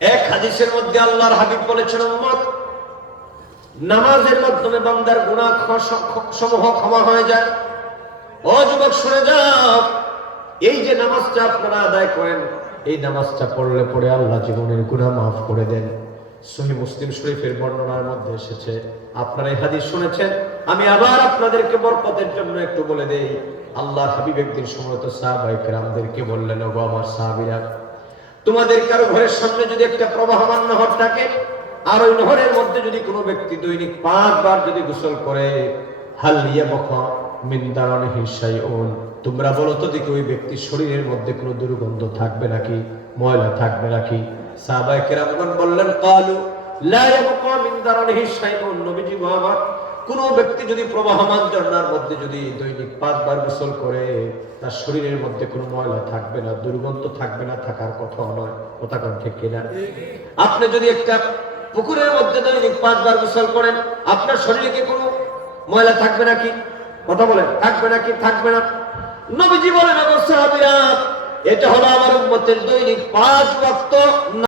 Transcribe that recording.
এক হাদিসের মধ্যে আল্লাহর হাবিব বলেছেন, উম্মত, নামাজের মাধ্যমে বান্দার গুনাহ সমূহ ক্ষমা হয়ে যায়। ও যুবক, শুনে যাও, এই যে নামাজটা আপনারা আদায় করেন, এই নামাজটা পড়লে পরে আল্লাহ জীবনের গুনাহ মাফ করে দেন। সহিহ মুসলিম শরীফের বর্ণনার মধ্যে এসেছে। আপনারা এই হাদিস শুনেছেন, আমি আবার আপনাদেরকে বরকতের জন্য একটু বলে দেই। আল্লাহর হাবিব একদিন সময় তো সাহাবায়ে কেরামদেরকে বললেন, ওগো আমার সাহাবীরা, তোমাদের কারো ঘরের সামনে যদি একটা প্রবাহমান নহর থাকে, আর ওই নহরের মধ্যে যদি কোনো ব্যক্তি দৈনিক 5 বার যদি গোসল করে, হাল ইয়াবকা মিন দারানিহি শাইউন, তোমরা বলো তো দেখি ওই ব্যক্তির শরীরের মধ্যে কোনো দুর্গন্ধ থাকবে নাকি, ময়লা থাকবে নাকি? সাহাবায়ে কেরামগণ বললেন, ক্বালু লা ইয়াবকা মিন দারানিহি শাইউন, নবীজি গো আমার, কোন ব্যক্তি যদি প্রবাহমান ঝর্ণার মধ্যে যদি দৈনিক 5 বার গোসল করে, তার শরীরের মধ্যে কোনো ময়লা থাকবে না, দুর্গন্ধ থাকবে না, থাকার কথা নয়। কথা কোন ঠিক কিনা? আপনি যদি একটা পুকুরের মধ্যে দৈনিক 5 বার গোসল করেন, আপনার শরীরে কি কোনো ময়লা থাকবে নাকি? কথা বলেন, থাকবে নাকি? থাকবে না। নবীজি বলেন, ওগো সাহাবীরা, এটা হলো আমার উম্মতের দৈনিক 5 ওয়াক্ত